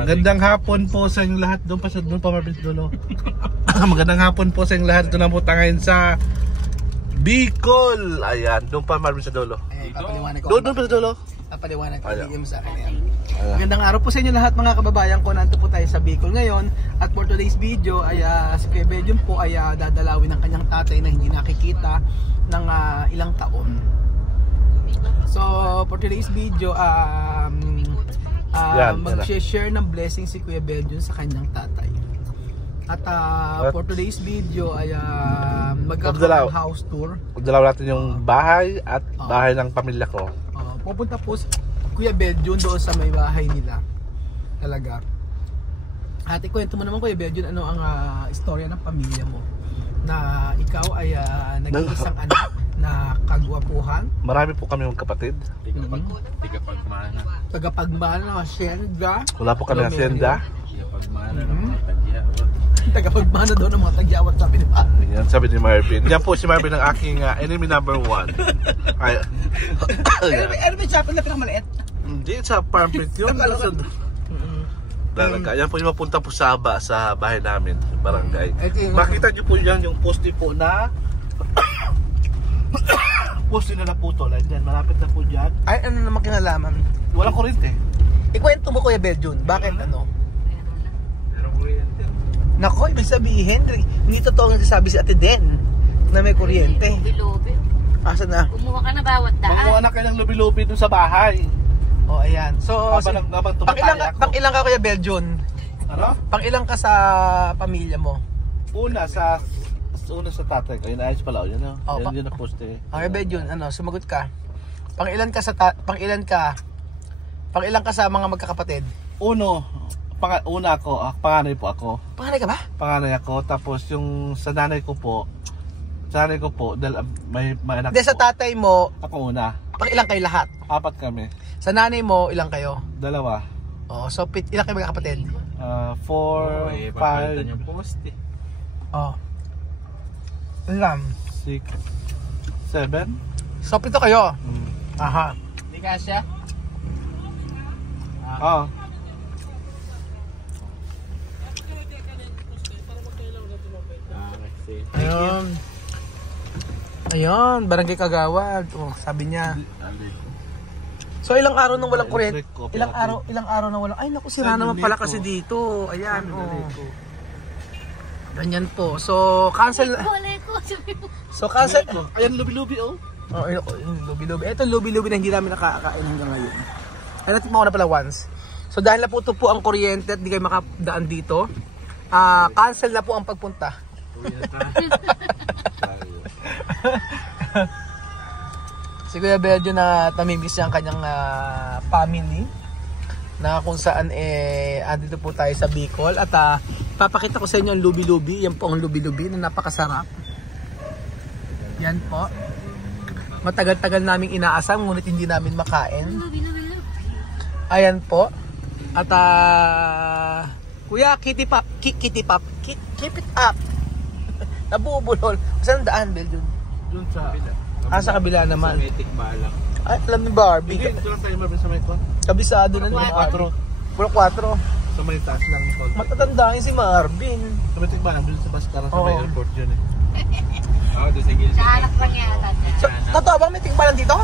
Magandang hapon po sa inyong lahat. Doon pa Marvin Dulo. Magandang hapon po sa inyong lahat. Doon na po ngayon sa Bicol. Ayan, doon pa Marvin sa Dulo. Papaliwanag ko. Doon pa sa Dulo. Papaliwanag ko. Bigyan mo sa akin yan. Magandang araw po sa inyo lahat mga kababayan ko. Nandito po tayo sa Bicol ngayon. At for today's video ay si Kuya Belgium po ay dadalawin ng kanyang tatay na hindi nakikita ng ilang taon. So for today's video mag-share ng blessing si Kuya Belgium sa kanyang tatay. At for today's video ay magkakaroon house tour. Pagdalaw natin yung bahay at bahay ng pamilya ko. Pupunta po si Kuya Belgium doon sa may bahay nila. Talaga. At ikwento mo naman Kuya Belgium ano ang istorya ng pamilya mo. Na ikaw ay nag-iisang anak na kagwapuhan. Marami po kami mga kapatid. Tagapagmana. Tagapagmana ng hacienda. Wala po kami hacienda. Tagapagmana ng mga tagya. Tagapagmana daw ng mga tagyawat, sabi ni Marvin. Yan, sabi ni Marvin. Yan po si Marvin ang aking enemy number 1. Ay. Ano ba siya? Na pinakamaliit? Hindi, sa farmprint yun. Talaga. Yan po yung mapunta po sa bahay namin, barangay. Makita nyo po yan yung poste po na poste na naputol. Ayan, malapit na po dyan. Ay, ano naman kinalaman? Walang kuryente. Ikwento mo Kuya Belgium, bakit ano? Nako, ibig sabihin, hindi totoo ang sasabi si Ate Den na may kuryente. Lubi-lubi. Asa na? Kumuha ka na bawat daan. Magkuha na kayo ng lubi-lubi dun sa bahay. Oh, ayan. So, pang ilang ka Kuya Belgium? Ano? Pang ilang ka sa pamilya mo? Una sa tatay ko. Yun ayos pala. Yun yun na poste. Okay, Belgium, ano, sumagot ka. Pang ilan ka sa mga magkakapatid? Una ako, panganay po ako. Panganay ka ba? Panganay ako, tapos yung sa nanay ko po, dahil may anak. Hindi, sa tatay mo, ako una. pang ilang kayo lahat? 4 kami. Sa nanay mo, ilang kayo? 2. Oh, so ilang kayo magkakapatid? 4, 5, yung poste. Oh. Ilan? 6, 7. So 7 kayo? Aha. Hindi ka siya? Ayun, Barangay Kagawad. Oh, sabi niya. So ilang araw nang walang kuryente? Ilang araw nang walang. Ay naku, sira naman pala kasi dito. Ayan, oh. Ganyan po. So cancel. So cancel. Ayan, lubi-lubi oh. Oh, lubi-lubi. Ito lubi-lubi na hindi namin nakakain hanggang ngayon. Ay, natin mo na pala once. So dahil na po ito po ang kuryente at di kayo makadaan dito, cancel na po ang pagpunta. Si Kuya Belgium na namimiss niya ang kanyang family na kung saan andito po tayo sa Bicol at papakita ko sa inyo ang lubi-lubi. Yan po ang lubi-lubi na napakasarap. Yan po. Matagal-tagal naming inaasam ngunit hindi namin makain. Ayan po. At Kuya, keep it up. Nabubulol. Saan daan, Belgium? Doon sa sa kabila naman. Sa metik balak. Ay, alam ni Barbie. Hindi, doon lang tayo Marvin sa may kon. Kabisado na Puro naman. 4. Puro 4. Sa may taas lang ni kon. Matatanda yun si Marvin. Sa may tigbahan, doon sa Baskara sa may airport yun eh. Doon sa gilid. Nahanap pa niya. So, totoo bang may tigbalan dito?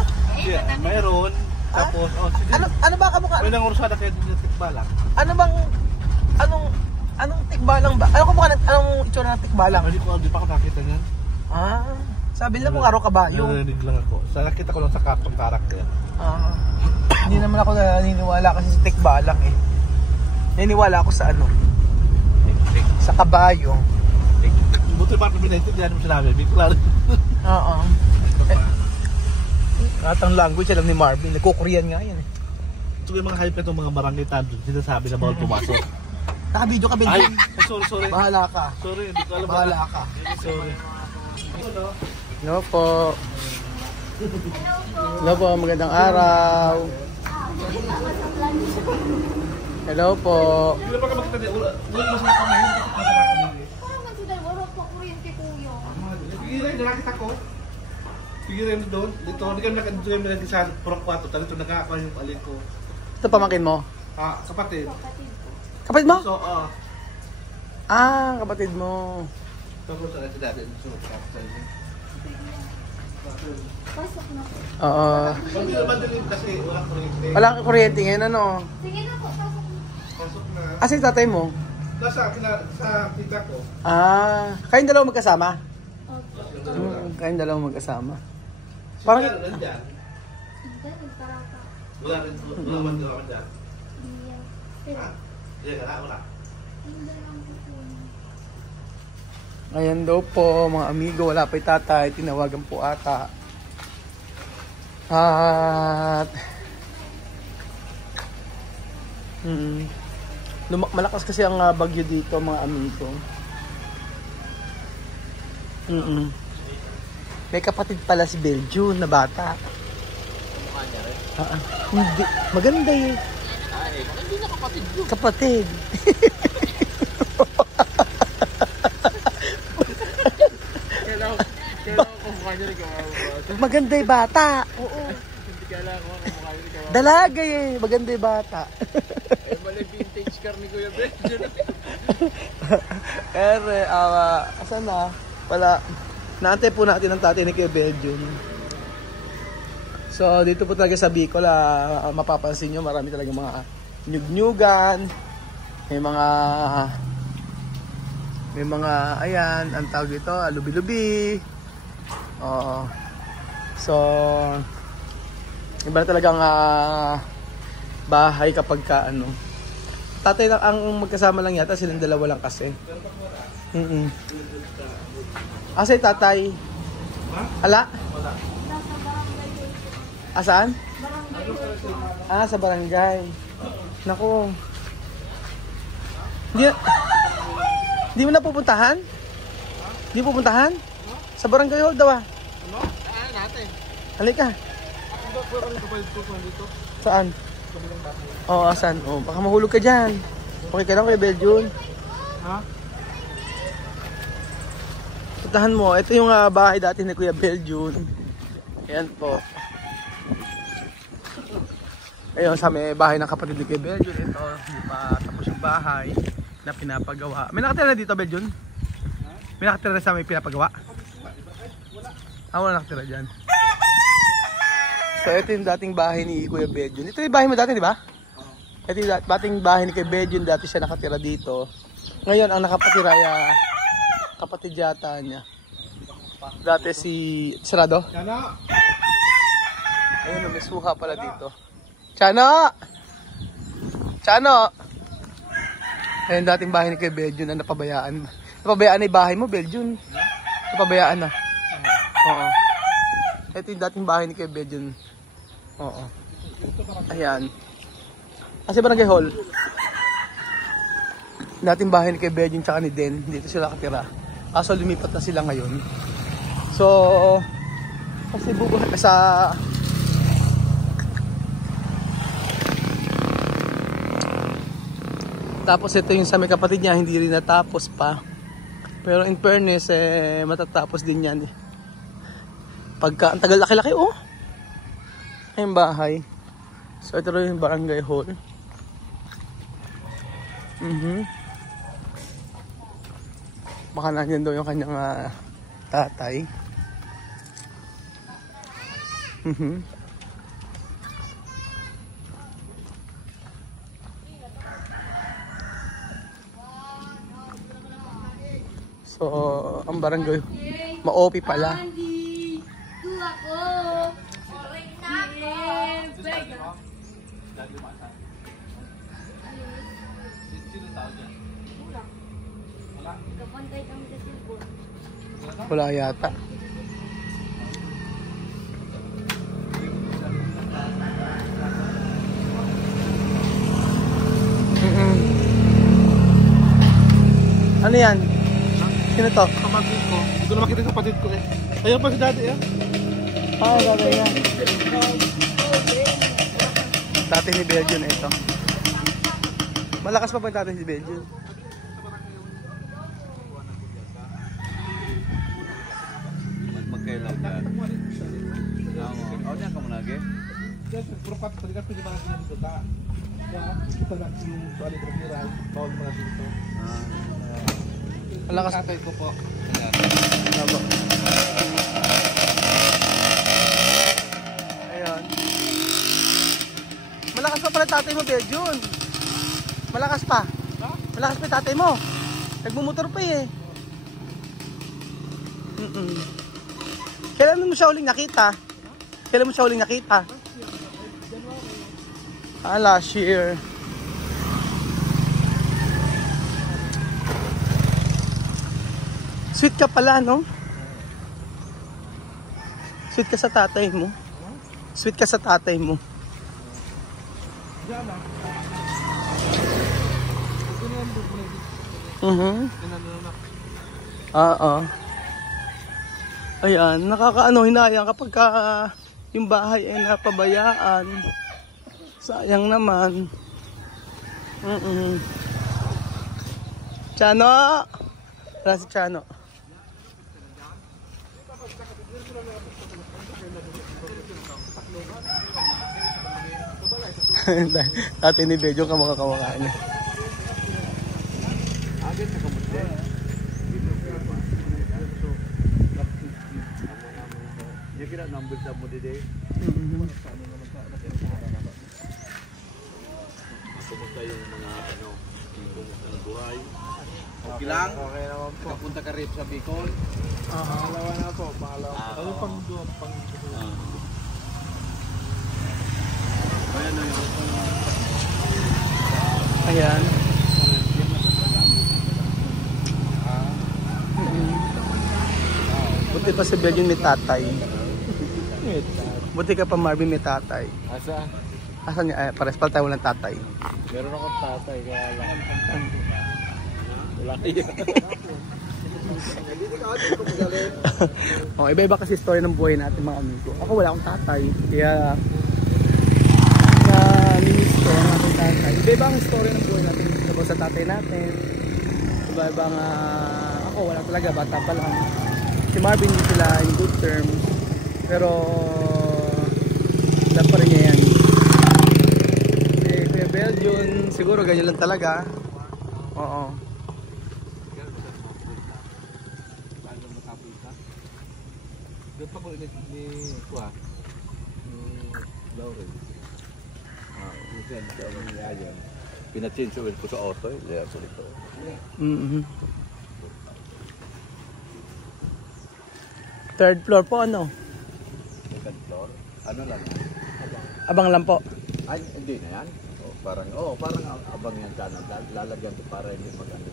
Yeah, mayroon. Tapos, sige. Ano ba kamukha? May nangursada kayo dito sa tigbalang. Ano bang, anong tigbalang ba? Anong itsura ng tigbalang? Hindi pa ako nakita niyan. Sabi nila kung araw ka ba? Narinig lang ako. Nakita ko lang sa cartoon character. Hindi naman ako naniniwala kasi sa tigbalang eh. Naniniwala ako sa sa kabayo. Buti pa rin pinahintindi mo sinabi. Bigla rin. Oo. Katang language alam ni Marvin. Nagko-Korean nga yan eh. Ito yung mga hype na itong mga barangay tandon. Sinasabi na bawal pumasok. Naka-video ka, Ay, Belgium. sorry. Bahala ka. Sorry, hindi ko alam. Bahala ka. Sorry. Hello po. Hello po, magandang araw. Hello po. Hindi pa ka makita niya. Ulit mo sa kamay. Pigilan, nakakita ko. Pigilan doon. Dito, hindi kami nakakita sa Purok 4. Talito nagkakakuha yung alin ko. Ito pamangkin mo? Kapatid. Kapatid mo? So, Ah, kapatid mo. tapos sa kasi dati. Pasok na po. Oo. Madilim kasi wala kuryente. Wala kang kuryente ngayon, ano? Sige na po, pasok na. Pasok na. Asa yung tatay mo? Sa tita ko. Ah, kayong dalawa magkasama? Okay. Kayong dalawa magkasama. Parang Parang- nandyan. Hindi, nagtarapa. Wala rin. Wala man dyan. Hindi. Pero, Hindi ka na, wala. hindi lang po po. Ayan daw po, mga amigo, wala pa yung tatay, tinawagan po ata. At malakas kasi ang bagyo dito, mga amigo. May kapatid pala si Beljun na bata. Hindi, maganda eh. Hindi na kapatid yun. Kapatid. Kailangan ko mukha niya rin kawawa. Maganda yung bata. Oo. Hindi kailangan ko mukha niya rin kawawa. Dalaga eh, maganda yung bata. Eh, mali vintage car ni Kuya Benjo. Ere, asan na? Wala. Naantay po natin ang tatay ni Kuya Beljun. So, dito po talaga sa Bicol, mapapansin nyo, marami talaga mga nyug-nyugan. May mga, ayan, ang tawag dito, lubi-lubi. Oo. So, iba na talagang bahay kapag ka, ano. Tatay lang, ang magkasama lang yata, silang dalawa lang kasi. Asa yung tatay? Ala? Asaan? Sa barangay. Naku. Hindi mo na pupuntahan? Hindi mo pupuntahan? Sa barangay hall daw ah. Ano? Saan natin? Halika. Saan? Oo, asan? Oh, baka mahulog ka dyan. Okay ka lang Kuya Beljun? Ha? Puntahan mo. Ito yung bahay dati ni Kuya Beljun. Ayan po. Ayun, sa may bahay ng kapatid ni Kuya Beljun. Ito, hindi pa tapos yung bahay na pinapagawa. May nakatira na dito, Beljun? May nakatira na sa may pinapagawa? Wala nakatira dyan. So, ito yung dating bahay ni Kuya Beljun. Ito yung bahay mo dati, di ba? Ito yung dating bahay ni Kuya Beljun. Dati siya nakatira dito. Ngayon, ang nakapatira ay kapatid yata niya. Dati si Sarado. Yana! Ayun, may suha pala dito. Chano! Chano! Ayun, dating bahay ni Kuya Beljun na napabayaan. Napabayaan na yung bahay mo, Beljun. Napabayaan na. Oo. Ito yung dating bahay ni Kuya Beljun. Oo. Ayan. Kasi barangay hall. Dating bahay ni Kuya Beljun tsaka ni Den. Dito sila nakatira. Kaso lumipat na sila ngayon. So, kasi sa tapos ito yung sa may kapatid niya, hindi rin natapos pa. Pero in fairness, matatapos din yan. Pagka, ang tagal laki-laki, oh. Yung bahay. So ito rin yung barangay hall. Baka nandiyan daw yung kanyang tatay. So, ang barangay, ma-OP pala. Andy! Ito ako! Wait na ako! Kapantay kami sa silbon. Wala yata. Ano yan? Sino to? Kapatid ko. Hindi ko na makita yung kapatid ko eh. Ayun pa si daddy eh. Dati yan. Dati ni Beljun ito. Malakas pa po yung dati ni Beljun. Magkailan ka? Ako niya ka mo lagi? Puro pati pati ka pwede mga pinagdota. Yung toilet room ni Rai, bawal mga dito. Malakas. Tatay ko po. Labo. Ayan. Malakas pa pala tatay mo, Bejun. Malakas pa. Malakas pa tatay mo. Nagmumotor pa eh. Kailan mo siya huling nakita? Kailan mo siya huling nakita? Last year. Sweet ka pala, no? Sweet ka sa tatay mo. Sweet ka sa tatay mo. Oo. Ayan, nakakaano, hinayang kapag yung bahay ay napabayaan. Sayang naman. Chano! Wala si Chano. Dati ni Bejo ka makakawakain niya. Dia kira number sa mo dide. Kumusta yung mga kumusta ang buhay? Okay lang? Okay naman po. Nakapunta ka rin sa Bicol? Pangalawa na po, pangalawa. Ano pang Ayan. Buti pa si Belgian may tatay. Buti ka pa Marvin may tatay. Asa? Asan niya? Pares pala tayo walang tatay. Meron akong tatay kaya lang. Wala kayo. Oh, iba-iba kasi story ng buhay natin mga amigo. Ako wala akong tatay. Kaya namiss ko ang aking tatay. Iba-iba ang story ng buhay natin sa tatay natin. Iba-iba nga ako wala talaga, bata pa lang. Si Marvin hindi sila in good term. Pero wala pa rin niya yan. Si Kuya Belgian, siguro ganyan lang talaga. Oo. Doon pa ko ni Kuya. Lauren. Minsan kami niya. Pinachange oil ko sa auto. Kaya ko ito. Third floor po ano? Second floor. Ano lang? Abang lang po. Ay, hindi na yan. Parang abang yan sana. Lalagyan ko para hindi mag-ano.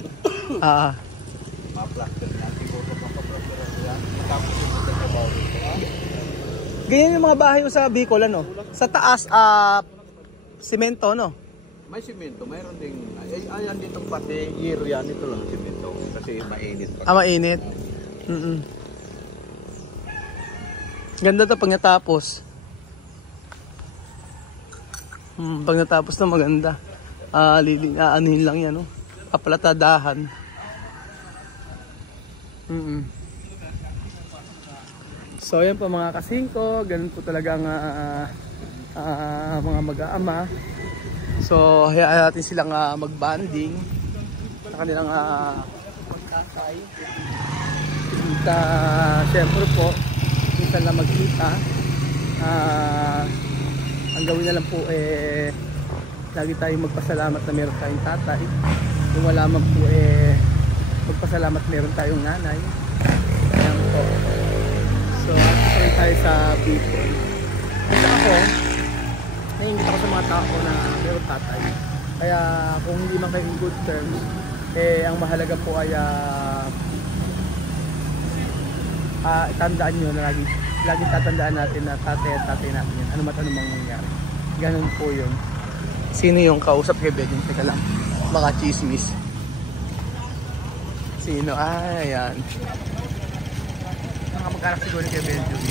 Ma-plaster niya. Siguro makaplaster ako yan. Tapos yung magkatrabaho dito. Ganyan yung mga bahay sa Bicol ano? Sa taas, simento no? May simento. Mayroon ding, ayan ditong pati. Hero yan. Ito lang simento. Kasi mainit. Mainit. Ganda to pag natapos. Pag natapos na maganda. Aanuhin lang yan, no? Papalatadahan. So yan po mga kasingko. Ganun po talaga ang mga mag-aama. So hayaan natin silang mag-banding sa kanilang tatay. Siyempre po minsan lang magkita. Ang gawin na lang po lagi tayong magpasalamat na meron tayong tatay. Kung wala man po magpasalamat meron tayong nanay. Ayan po. So after tayo sa Bicol. Kasi ako naiingit ako sa mga tao na meron tatay. Kaya kung hindi man kayo in good terms, ang mahalaga po ay itandaan nyo na lagi tatandaan natin na tatay at tatay natin yan. Ano mang mangyari. Ganun po yun. Sino yung kausap kay Begin? Teka lang. Mga chismis. Sino? Ayan. Nakamag-anak siguro kay Belgium.